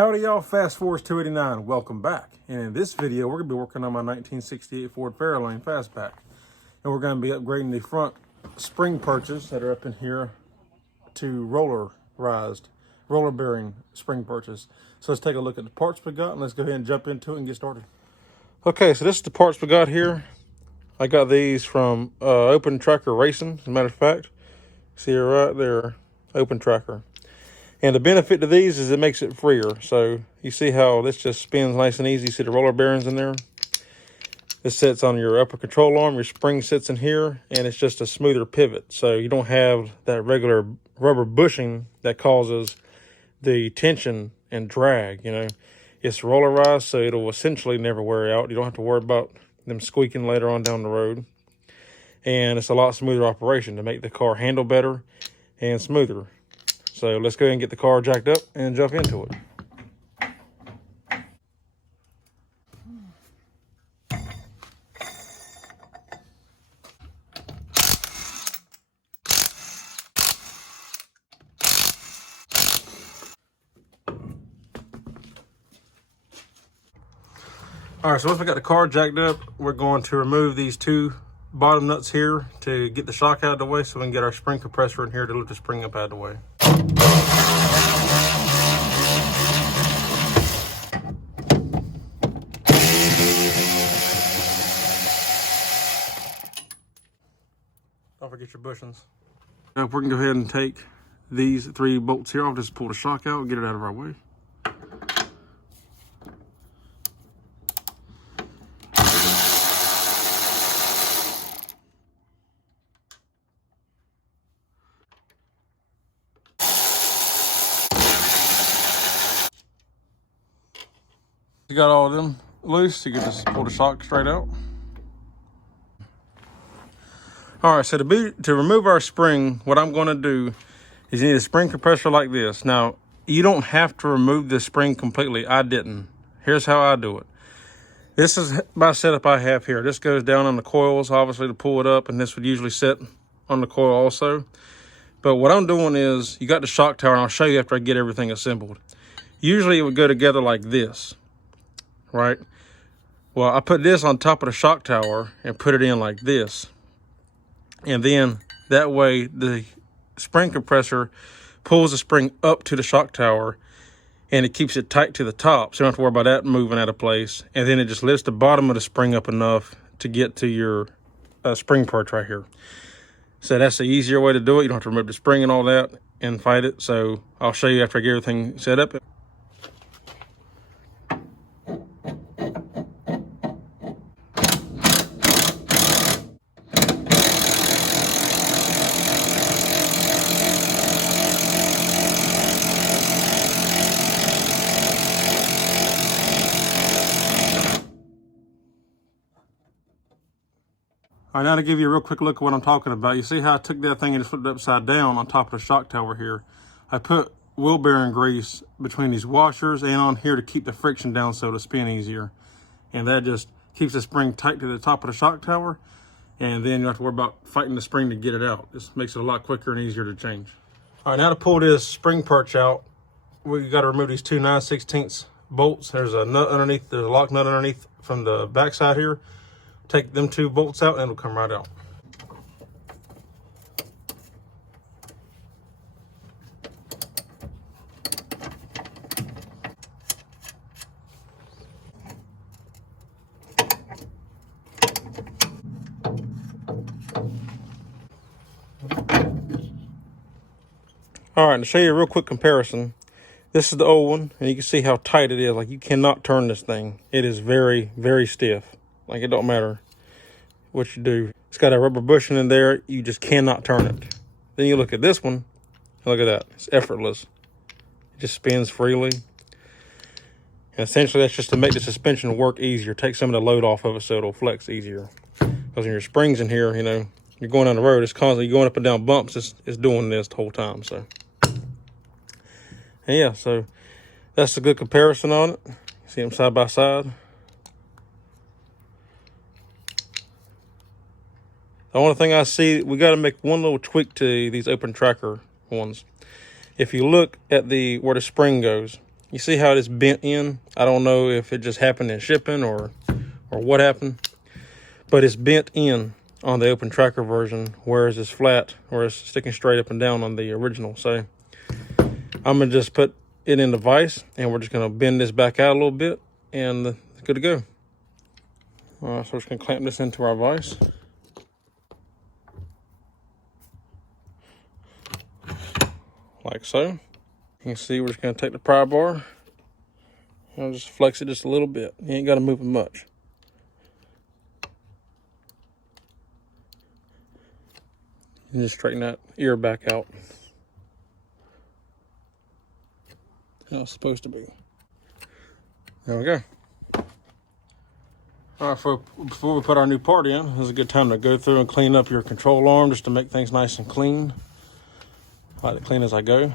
Howdy y'all, Fast Force 289, welcome back. And in this video, we're going to be working on my 1968 Ford Fairlane Fastback. And we're going to be upgrading the front spring perches that are up in here to roller bearing spring perches. So let's take a look at the parts we got and let's go ahead and jump into it and get started. Okay, so this is the parts we got here. I got these from Open Tracker Racing, as a matter of fact. See her right there, Open Tracker. And the benefit to these is it makes it freer. So you see how this just spins nice and easy. You see the roller bearings in there? This sits on your upper control arm. Your spring sits in here, and it's just a smoother pivot. So you don't have that regular rubber bushing that causes the tension and drag, you know. It's rollerized, so it'll essentially never wear out. You don't have to worry about them squeaking later on down the road. And it's a lot smoother operation to make the car handle better and smoother. So let's go ahead and get the car jacked up and jump into it. All right, so once we got the car jacked up, we're going to remove these two bottom nuts here to get the shock out of the way so we can get our spring compressor in here to lift the spring up out of the way. Don't forget your bushings. Now, if we can go ahead and take these three bolts here, I'll just pull the shock out and get it out of our way. You got all of them loose, you can just pull the shock straight out. All right, so to remove our spring, what I'm gonna do is you need a spring compressor like this. Now, you don't have to remove the spring completely. I didn't. Here's how I do it. This is my setup I have here. This goes down on the coils, obviously, to pull it up, and this would usually sit on the coil also. But what I'm doing is, you got the shock tower, and I'll show you after I get everything assembled. Usually it would go together like this, right? Well, I put this on top of the shock tower and put it in like this. And then that way the spring compressor pulls the spring up to the shock tower and it keeps it tight to the top. So you don't have to worry about that moving out of place. And then it just lifts the bottom of the spring up enough to get to your spring perch right here. So that's the easier way to do it. You don't have to remove the spring and all that and fight it. So I'll show you after I get everything set up. All right, now to give you a real quick look at what I'm talking about. You see how I took that thing and just flipped it upside down on top of the shock tower here. I put wheel bearing grease between these washers and on here to keep the friction down so it'll spin easier. And that just keeps the spring tight to the top of the shock tower. And then you don't have to worry about fighting the spring to get it out. This makes it a lot quicker and easier to change. All right, now to pull this spring perch out, we got to remove these two 9/16 bolts. There's a nut underneath, there's a lock nut underneath from the back side here. Take them two bolts out and it'll come right out. All right, to show you a real quick comparison, this is the old one, and you can see how tight it is. Like, you cannot turn this thing. It is very, very stiff. Like, it don't matter what you do. It's got a rubber bushing in there. You just cannot turn it. Then you look at this one. Look at that. It's effortless. It just spins freely. And essentially, that's just to make the suspension work easier. Take some of the load off of it so it'll flex easier. Because when your spring's in here, you know, you're going down the road, it's constantly going up and down bumps. It's doing this the whole time. So, and yeah, so that's a good comparison on it. See them side by side. The only thing I see, we got to make one little tweak to these Open Tracker ones. If you look at where the spring goes, You see how it's bent in? I don't know if it just happened in shipping or what happened, but it's bent in on the open tracker version, whereas it's flat or it's sticking straight up and down on the original. So I'm gonna just put it in the vise, and we're just gonna bend this back out a little bit, and it's good to go. All right, so we're just gonna clamp this into our vise. Like so. You can see we're just gonna take the pry bar and just flex it just a little bit. You ain't gotta move it much. And just straighten that ear back out. How it's supposed to be. There we go. All right, before we put our new part in, this is a good time to go through and clean up your control arm just to make things nice and clean. I like to clean as I go.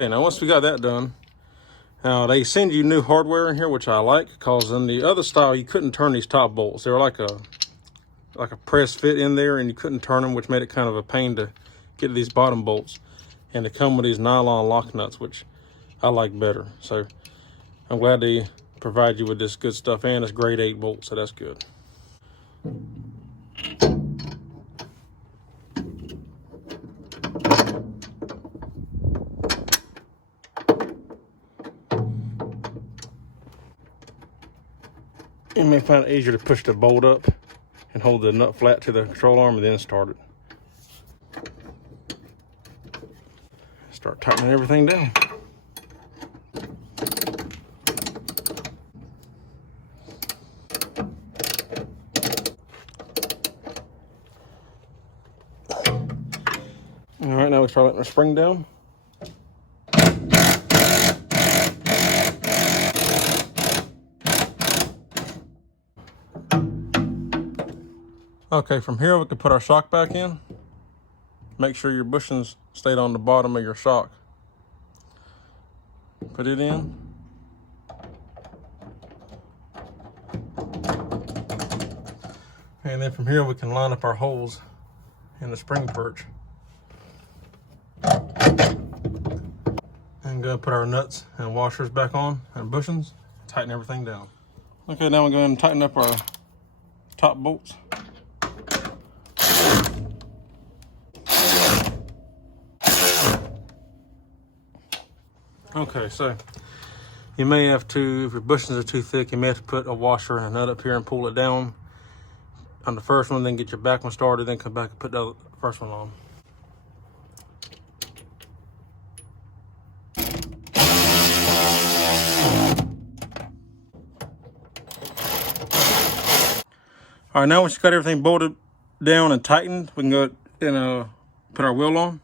Okay, now once we got that done, now they send you new hardware in here, which I like, because in the other style you couldn't turn these top bolts. They were like a press fit in there, and you couldn't turn them, which made it kind of a pain to get these bottom bolts. And they come with these nylon lock nuts, which I like better. So I'm glad they provide you with this good stuff, and it's grade 8 bolt, so that's good. You may find it easier to push the bolt up and hold the nut flat to the control arm and then start it. Start tightening everything down. All right, now we start letting the spring down. Okay, from here we can put our shock back in. Make sure your bushings stayed on the bottom of your shock. Put it in. And then from here we can line up our holes in the spring perch. And go put our nuts and washers back on and bushings, tighten everything down. Okay, now we'll go ahead and tighten up our top bolts. Okay, so you may have to, if your bushings are too thick, you may have to put a washer and a nut up here and pull it down on the first one, then get your back one started, then come back and put the first one on. All right, now once you got everything bolted down and tightened, we can go and put our wheel on.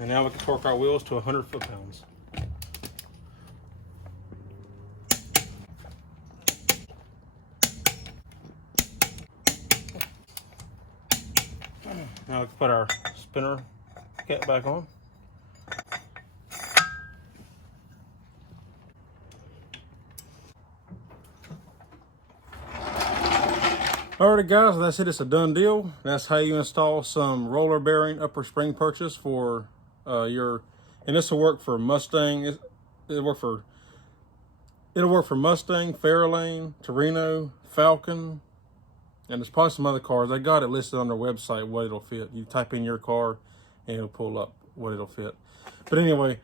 And now we can torque our wheels to 100 foot-pounds. Now we can put our spinner cap back on. Alrighty guys, that's it. It's a done deal. That's how you install some roller bearing upper spring purchase for and this will work for Mustang. It'll work for Mustang, Fairlane, Torino, Falcon, and there's probably some other cars. They got it listed on their website what it'll fit. You type in your car and it'll pull up what it'll fit. But anyway,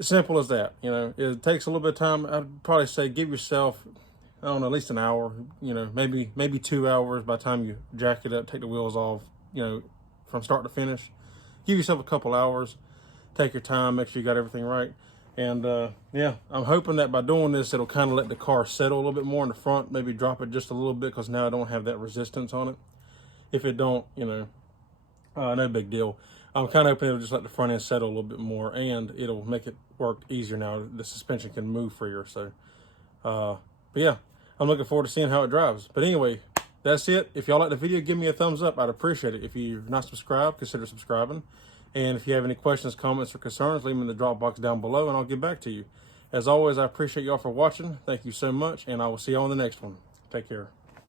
simple as that. You know, it takes a little bit of time. I'd probably say give yourself, I don't know, at least an hour, you know, maybe 2 hours by the time you jack it up, take the wheels off, you know, from start to finish. Give yourself a couple hours, take your time, make sure you got everything right. And yeah, I'm hoping that by doing this, it'll kind of let the car settle a little bit more in the front, maybe drop it just a little bit, because now I don't have that resistance on it. If it don't, you know, no big deal. I'm kind of hoping it'll just let the front end settle a little bit more, and it'll make it work easier now. The suspension can move freer. So, but yeah, I'm looking forward to seeing how it drives. But anyway, that's it. If y'all like the video, give me a thumbs up. I'd appreciate it. If you're not subscribed, consider subscribing. And if you have any questions, comments, or concerns, leave them in the drop box down below and I'll get back to you. As always, I appreciate y'all for watching. Thank you so much, and I will see you on the next one. Take care.